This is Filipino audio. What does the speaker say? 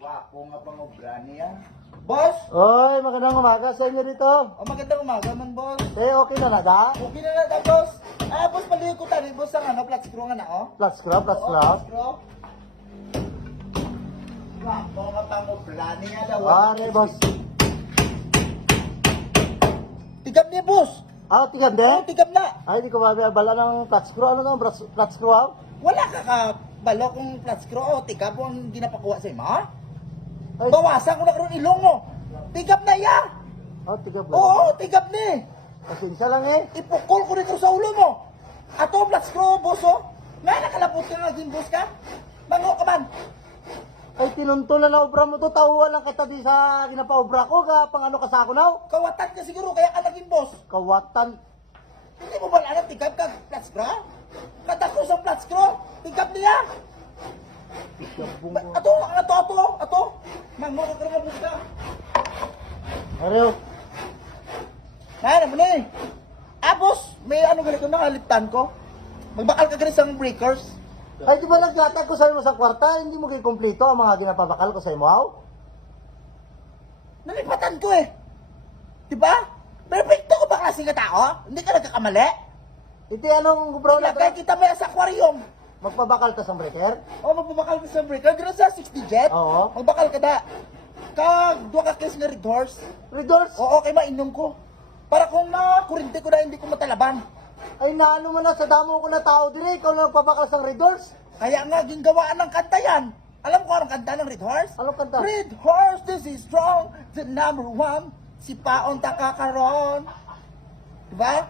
Wapo nga pangobra niya. Boss! Oy, magandang umaga sa inyo dito. O magandang umaga man, boss. Okay na na da? Okay na na, boss. Boss, palihin ko tanin, boss, ang flat screw nga na, Flat scrub, flat Oo, scrub. flat screw. Wapo nga pangobra niya. Ano boss? Tigam niya, boss. Tigam Oo, din? tigam na. Ay, di ko mabala ng flat screw. Ano na, flat screw out? Wala ka balo kung flat screw o tigam po ang ginapakuha sa ima, ha? Ay, Bawasan ko na karoon ilong mo. Tigam na ya. tigam lang. Oo, tigam ni. Pasensya lang eh. Ipukol ko dito sa ulo mo. Ato, flat screw, boss, oh. Nga nakalapot ka nga, boss ka. Mango ka man. Ay, tinuntulan na obra mo to. Tauhan lang kita di sa ginapaobra ko. Pang ano ka sa ako now? Kawatan ka siguro, kaya ka naging boss. Kawatan. Hindi mo ba alam, tigam ka, flat screw? Katako sa flat screw, tigam niya. Ato. Mango ka nga, boss ka. Ariyo. Ano mo ni? Boss, may ano ganito nakaliptan ko. Magbakal ka ganito sa breakers. Ay, di ba naglatag ko sa mo sa kwarta? Hindi mo kayo kompleto ang mga ginapabakal ko sa imo, aw? Nalipatan ko eh. Diba? Perfecto ko ba klase ka tao? Hindi ka nagkakamali? Iti anong bro na Ilagay kita may sa aquarium. magpabakal ka sa breaker? O magbabakal ka sa breaker. Gano'n sa 60 jet. Oo. Magbakal ka da. Dua ka case nga red horse. Red doors? Oo, kay mainom ko. Para kung makurinte ko na hindi ko matalaban. Ay, naano mo na sa damo ko na tao dire, ikaw na nagpabakal sa Red Doors? Kaya nga, ginggawaan ng kanta yan. Alam ko anong kanta ng Red Horse? Anong kanta? Red Horse, this is strong, the number one. Si Paon Takakaron. Diba?